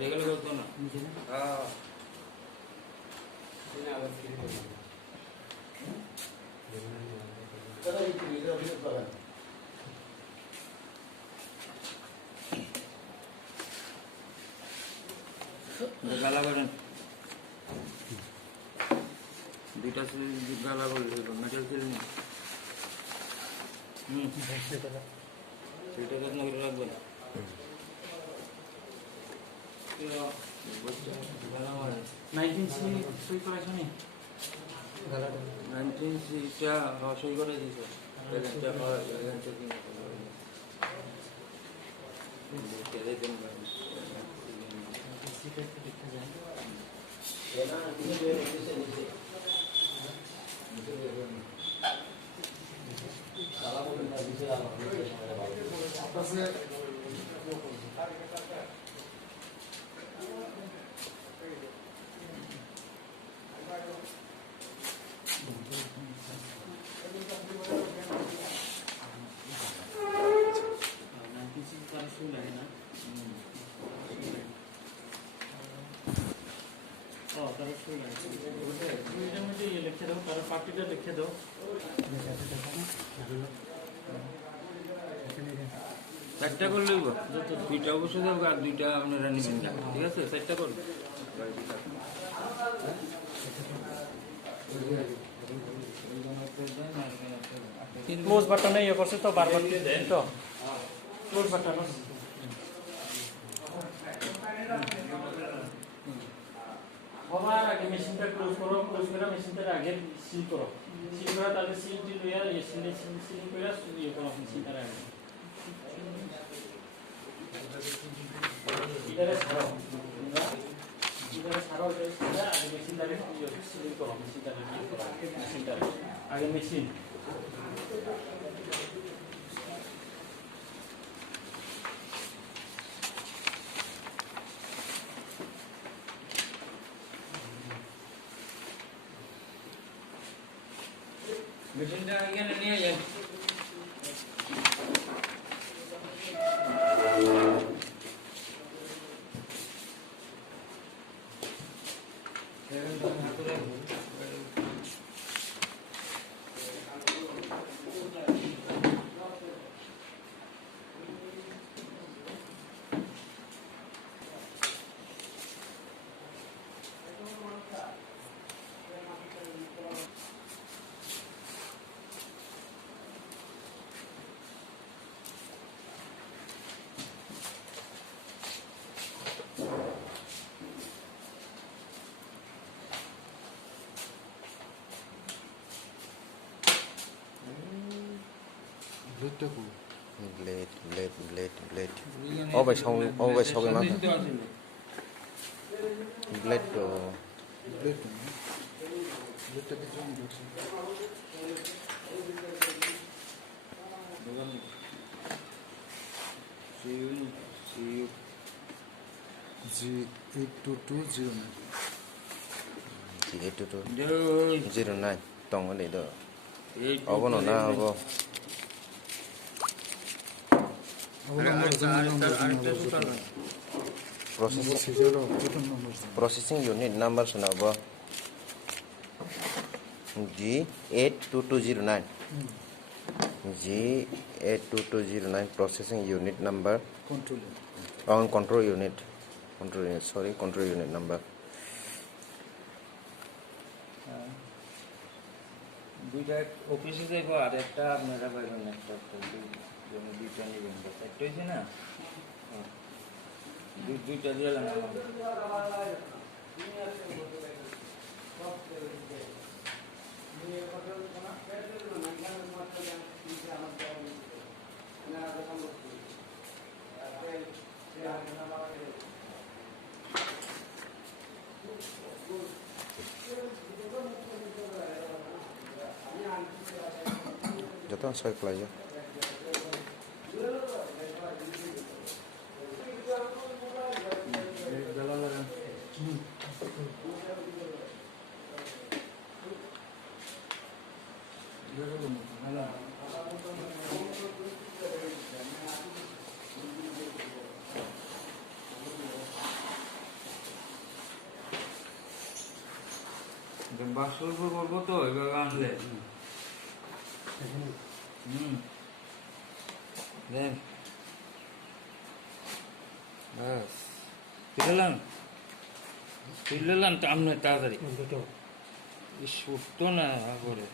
গেলে করতো না। হ্যাঁ গালা করেন দুইটা গালা করলে মেটাল ছিল না সেটা যত্ন করে রাখবেন সই করে দিয়েছে লিখে দাও তার পার্টিটা লিখে দাও চারটা করলে দুইটা অবশ্যই যাবো আর দুইটা আপনারা নেবেন না ঠিক আছে চারটা করবে ক্লোজ বাটনে ইয়ে করছে তো বারবার তো ক্লোজ বাটন হওয়ার আগে মেশিনটা ক্লোজ করে মেশিনটা আগে সিল করো সিল করে তাহলে সিলটি লইয়া এই সিল করে ইয়ে করো মেশিনটা আগে ইদারে ছাড়ো এটা আগে মেশিনটাকে সিল করো মেশিনটা আগে মেশিন মেশিনটা এখানে নিয়ে যান blade over shopping mah blade to G82209 tong ở đây đó abo nó na abo processing unit number sunabo G82209 G82209 processing unit number control unit control unit number দুইটা অফিসে যাইবো আর একটা আপনারা পাইবেন একটা দুইটা নেবেন একটা হয়েছে না দুইটা দিয়ে Jatuh saya pelajar. বাসর করবো তো এভাবে আনলে দেন বাস তুললাম তো আমি তাড়াতাড়ি উঠতো না করে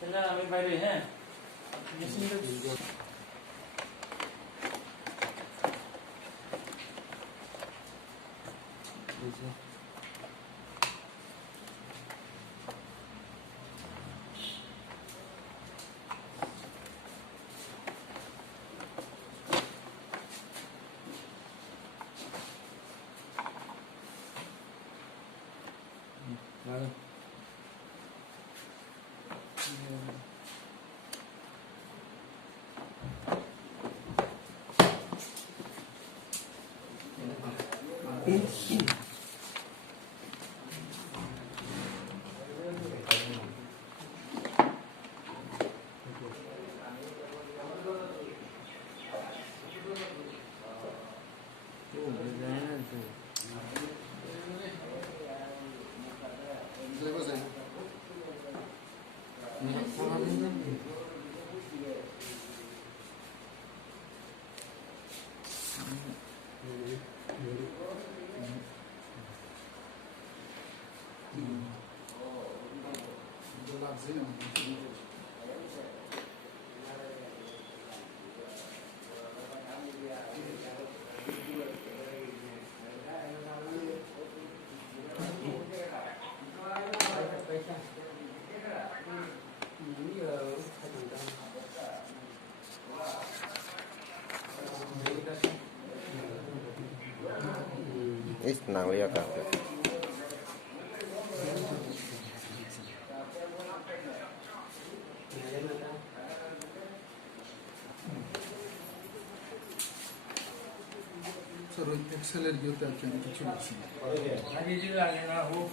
তাহলে আমি বাইরে, হ্যাঁ মেশিনটা Ít nào liệt cả. Sir ওই এক্সেলের ইয়েতে আর কি আমি কিছু বলছি না আগে যে লাগে না হোক